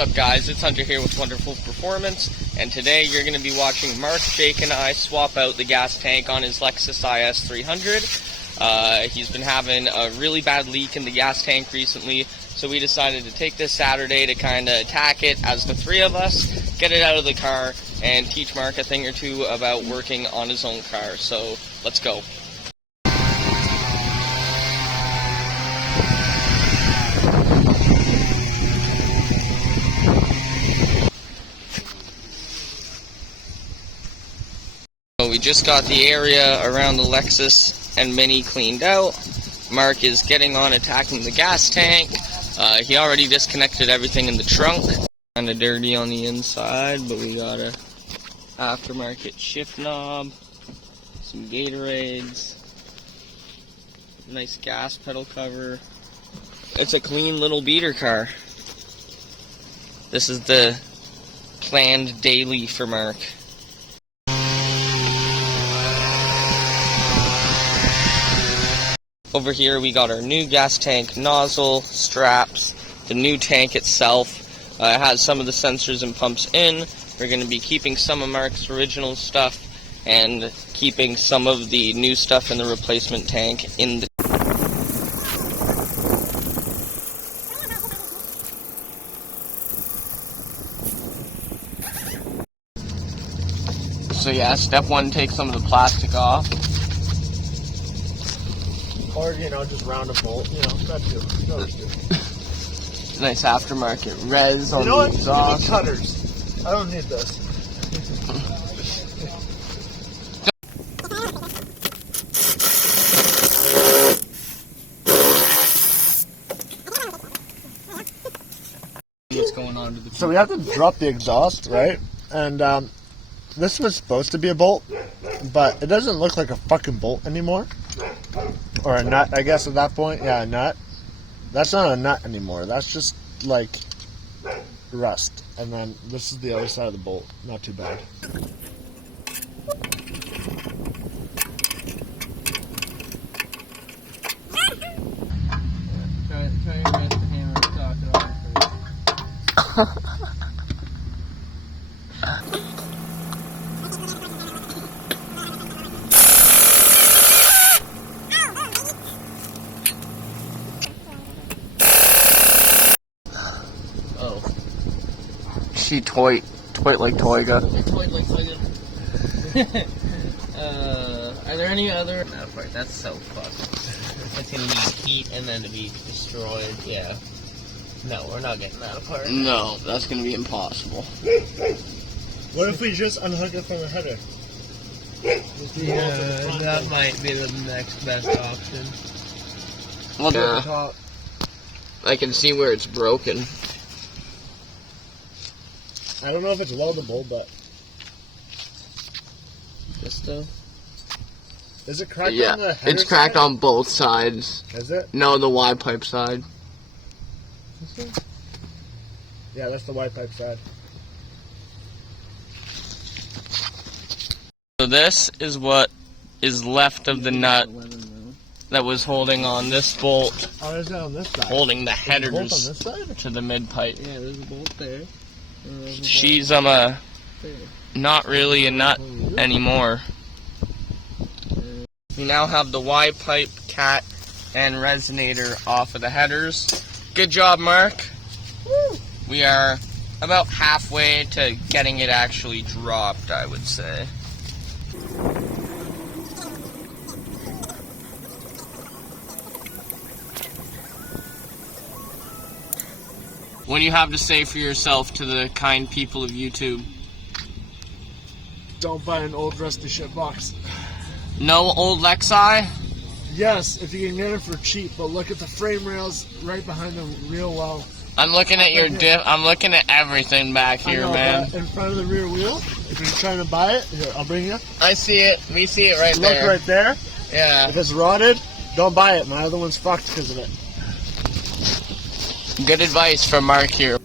up guys, it's Hunter here with Wonderful Performance, and today you're going to be watching Marc, Jake, and I swap out the gas tank on his Lexus IS300. He's been having a really bad leak in the gas tank recently, so we decided to take this Saturday to kind of attack it as the three of us, get it out of the car, and teach Marc a thing or two about working on his own car. So let's go. We just got the area around the Lexus and Mini cleaned out. Marc is getting on attacking the gas tank. He already disconnected everything in the trunk. Kind of dirty on the inside, but we got a aftermarket shift knob, some Gatorades, nice gas pedal cover. It's a clean little beater car. This is the planned daily for Marc. Over here we got our new gas tank nozzle, straps, the new tank itself. It has some of the sensors and pumps in. We're going to be keeping some of Marc's original stuff and keeping some of the new stuff in the replacement tank in the... So yeah, step one, take some of the plastic off. Or, just round a bolt, that too. Nice aftermarket res on the exhaust. Give me cutters. I don't need this. What's going on to the... So we have to drop the exhaust, right? And this was supposed to be a bolt, but it doesn't look like a fucking bolt anymore. Or a nut, I guess, at that point. Yeah, a nut. That's not a nut anymore. That's just, like, rust. And then this is the other side of the bolt. Not too bad. Try and rest the hammer and talk it off first. She toy like Toyga. Are there any other... That part, that's so fucked. That's gonna need heat and then to be destroyed, yeah. No, we're not getting that apart. No, that's gonna be impossible. What if we just unhook it from the header? Yeah, that might be the next best option. Well, yeah. I can see where it's broken. I don't know if it's weldable, but... Just Is it cracked yeah, on the header it's cracked side? on both sides. Is it? No, the Y pipe side. Yeah, that's the Y pipe side. So this is what is left of the nut that was holding on this bolt. Oh, is it on this side? Holding the headers on this side? to the mid pipe. Yeah, there's a bolt there. She's not really a nut anymore. We now have the Y pipe, cat, and resonator off of the headers. Good job, Marc. Woo. We are about halfway to getting it actually dropped, I would say. What do you have to say for yourself to the kind people of YouTube? Don't buy an old rusty shit box. No old Lexi? Yes, if you can get it for cheap, but look at the frame rails right behind them real well. I'm looking at your diff. I'm looking at everything back here, man. In front of the rear wheel, if you're trying to buy it, here, I'll bring you. I see it. We see it right there. Look right there. Yeah. If it's rotted, don't buy it. My other one's fucked because of it. Good advice from Marc here.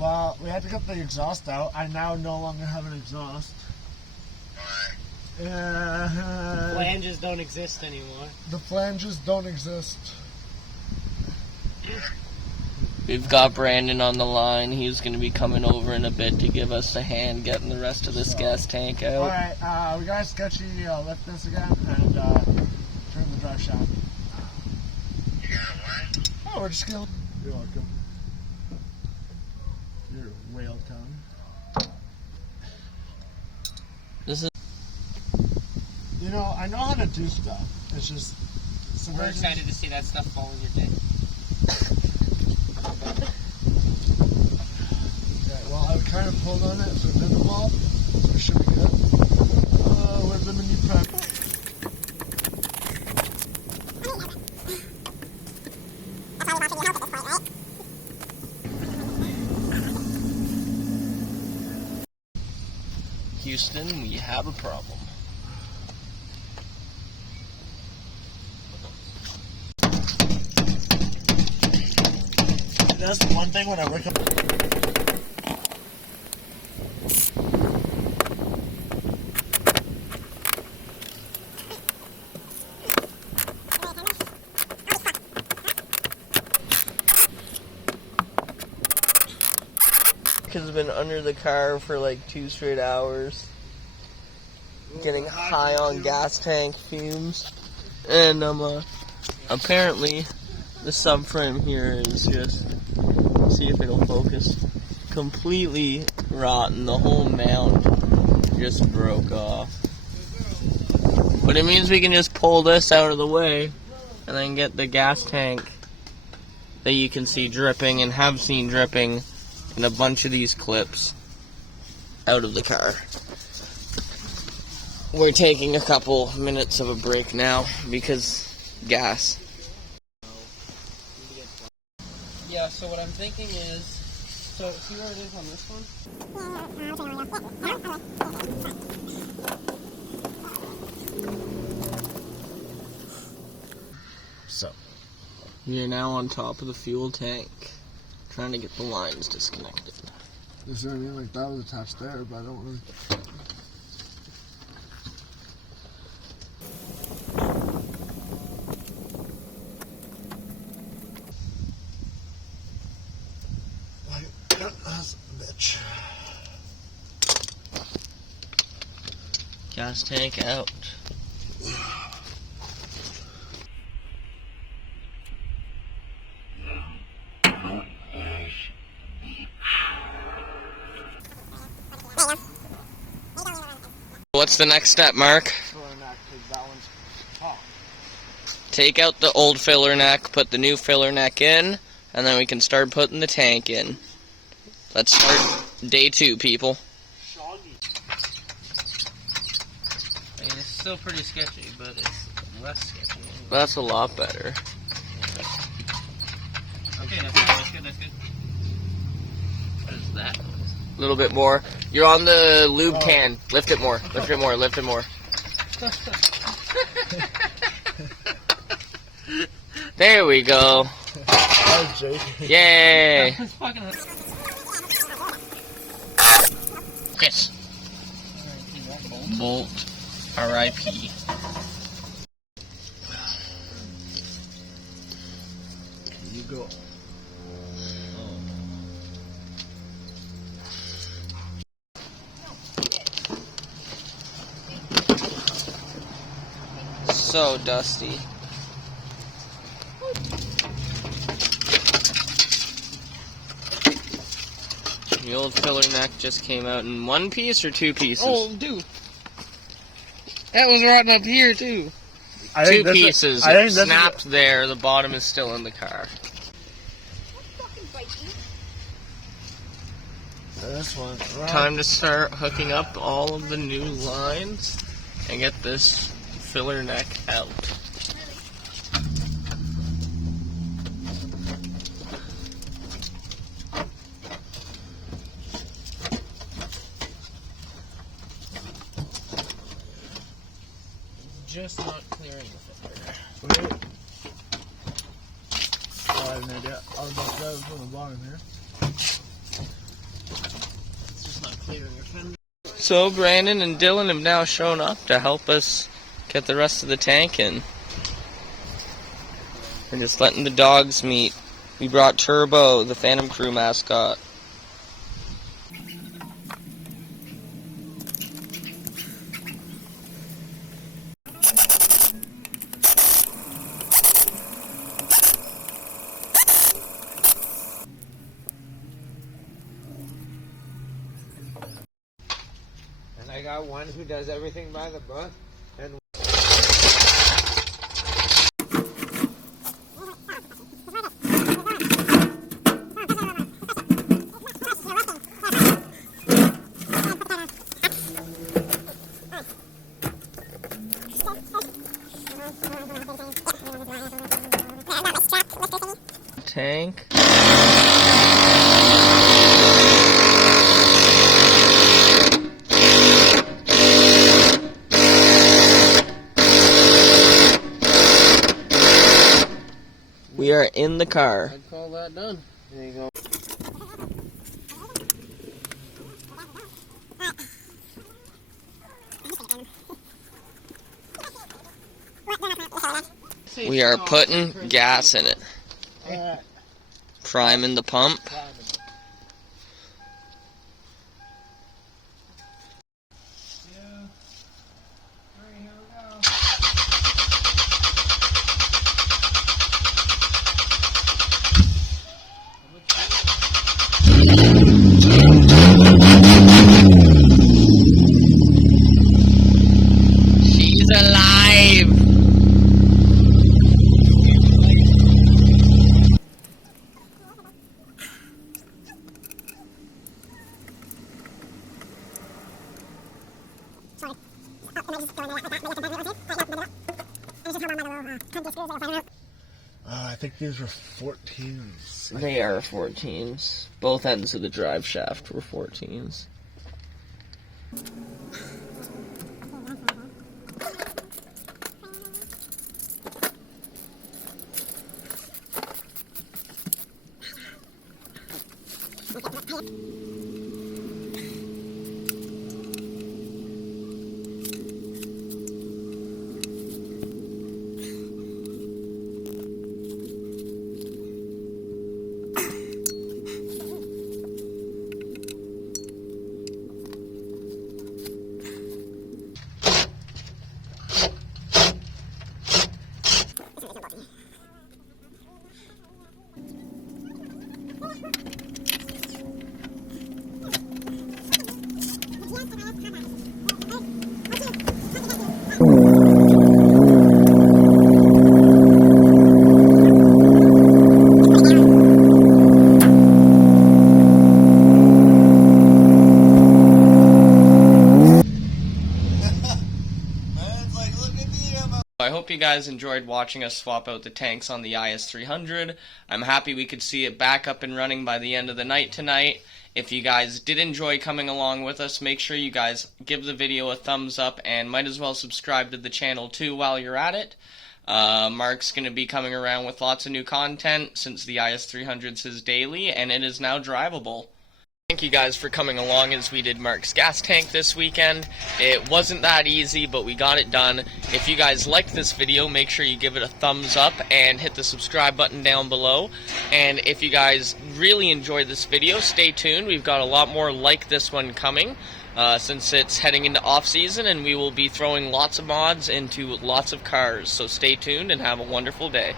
Well, we had to get the exhaust out. I now no longer have an exhaust. Flanges don't exist anymore. The flanges don't exist. We've got Brandon on the line. He's going to be coming over in a bit to give us a hand getting the rest of this gas tank out. Alright, we got a sketchy lift this again and turn the drive shaft. You got a what? Oh, we're just gonna. You're welcome. You're welcome. This is You know, I know how to do stuff. It's just. We're excited to see that stuff fall in your day. Okay, well, I kind of pulled on it, so it didn't fall. So it should be good. Where's the mini prep? Houston, we have a problem. That's the one thing when I wake up. Has been under the car for like 2 straight hours, getting high on gas tank fumes, and apparently the subframe here is just, see if it'll focus, completely rotten. The whole mount just broke off, but it means we can just pull this out of the way and then get the gas tank that you can see dripping and have seen dripping and a bunch of these clips out of the car. We're taking a couple minutes of a break now because gas. Yeah, so what I'm thinking is, so see where it is on this one? So. We are now on top of the fuel tank, trying to get the lines disconnected. Is there anything like that was attached there, but I don't really. That's a bitch. Gas tank out. What's the next step, Mark? Take out the old filler neck, put the new filler neck in, and then we can start putting the tank in. Let's start day 2, people. I mean, it's still pretty sketchy, but it's less sketchy. That's a lot better. Okay, that's good, that's good. What is that? A little bit more. You're on the lube can. Lift it more. Lift it more. Lift it more. There we go. Yay! Yes. Bolt. R.I.P. You go. So dusty. The old filler neck just came out in 1 piece or 2 pieces? Oh, dude. That was rotten up here, too. 2 pieces. It snapped there. The bottom is still in the car. This one. Right. Time to start hooking up all of the new lines and get this filler neck out. Just not clearing the filler. Wait. Oh, I have an idea. I'll just grab it from the bottom here. It's just not clearing your fender. So Brandon and Dylan have now shown up to help us get the rest of the tank in. We're just letting the dogs meet. We brought Turbo, the Phantom Crew mascot. And I got one who does everything by the book. And Tank. We are in the car. I'd call that done. there you go. We are putting gas in it. Priming the pump. She's alive! I think these were 14s. They are 14s. Both ends of the drive shaft were 14s. I hope you guys enjoyed watching us swap out the tanks on the IS300. I'm happy we could see it back up and running by the end of the night tonight. If you guys did enjoy coming along with us, make sure you guys give the video a thumbs up and might as well subscribe to the channel too while you're at it. Marc's going to be coming around with lots of new content since the IS300 is daily and it is now drivable. Thank you guys for coming along as we did Marc's gas tank this weekend. It wasn't that easy, but we got it done. If you guys liked this video, make sure you give it a thumbs up and hit the subscribe button down below. And if you guys really enjoyed this video, stay tuned. We've got a lot more like this one coming since it's heading into off-season, and we will be throwing lots of mods into lots of cars. So stay tuned and have a wonderful day.